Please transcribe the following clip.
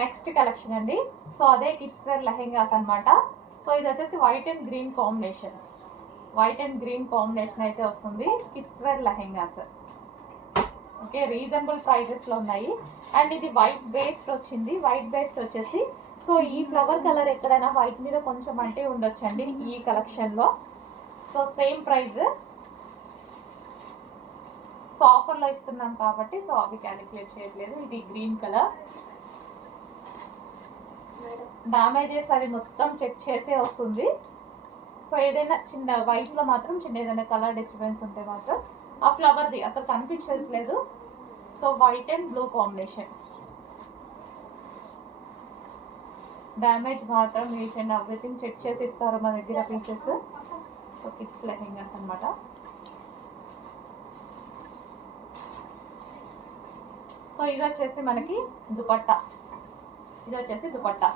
Next collection అండి. So అదే kids wear lehengas అనమాట. సో ఇది వచ్చేసి white and green combination. White and green combination అయితే వస్తుంది. Kids wear lehengas. Okay, reasonable ప్రైజెస్లో ఉన్నాయి. అండ్ ఇది వైట్ బేస్డ్ వచ్చింది. వైట్ బేస్డ్ వచ్చేసి సో ఈ ఫ్లవర్ కలర్ ఎక్కడైనా వైట్ మీద కొంచెం అంటే ఉండొచ్చండి ఈ కలెక్షన్లో. So same price. సో ఆఫర్లో ఇస్తున్నాం కాబట్టి సో అవి క్యాలిక్యులేట్ చేయట్లేదు. ఇది గ్రీన్ కలర్. డ్యామేజెస్ అవి మొత్తం చెక్ చేసే వస్తుంది. సో ఏదైనా చిన్న వైట్లో మాత్రం చిన్న ఏదైనా కలర్ డిస్టర్బెన్స్ ఉంటే మాత్రం ఆ ఫ్లవర్ది అసలు కనిపించట్లేదు. So white and blue combination. Damage మాత్రం ఈచ్ అండ్ ఎవ్రీథింగ్ చెక్ చేసి ఇస్తారు మన దగ్గర పీసెస్. సో కిడ్స్ లెహెంగాస్ అనమాట. సో ఇది వచ్చేసి మనకి దుపట్టా. ఇది వచ్చేసి దుపట్టా.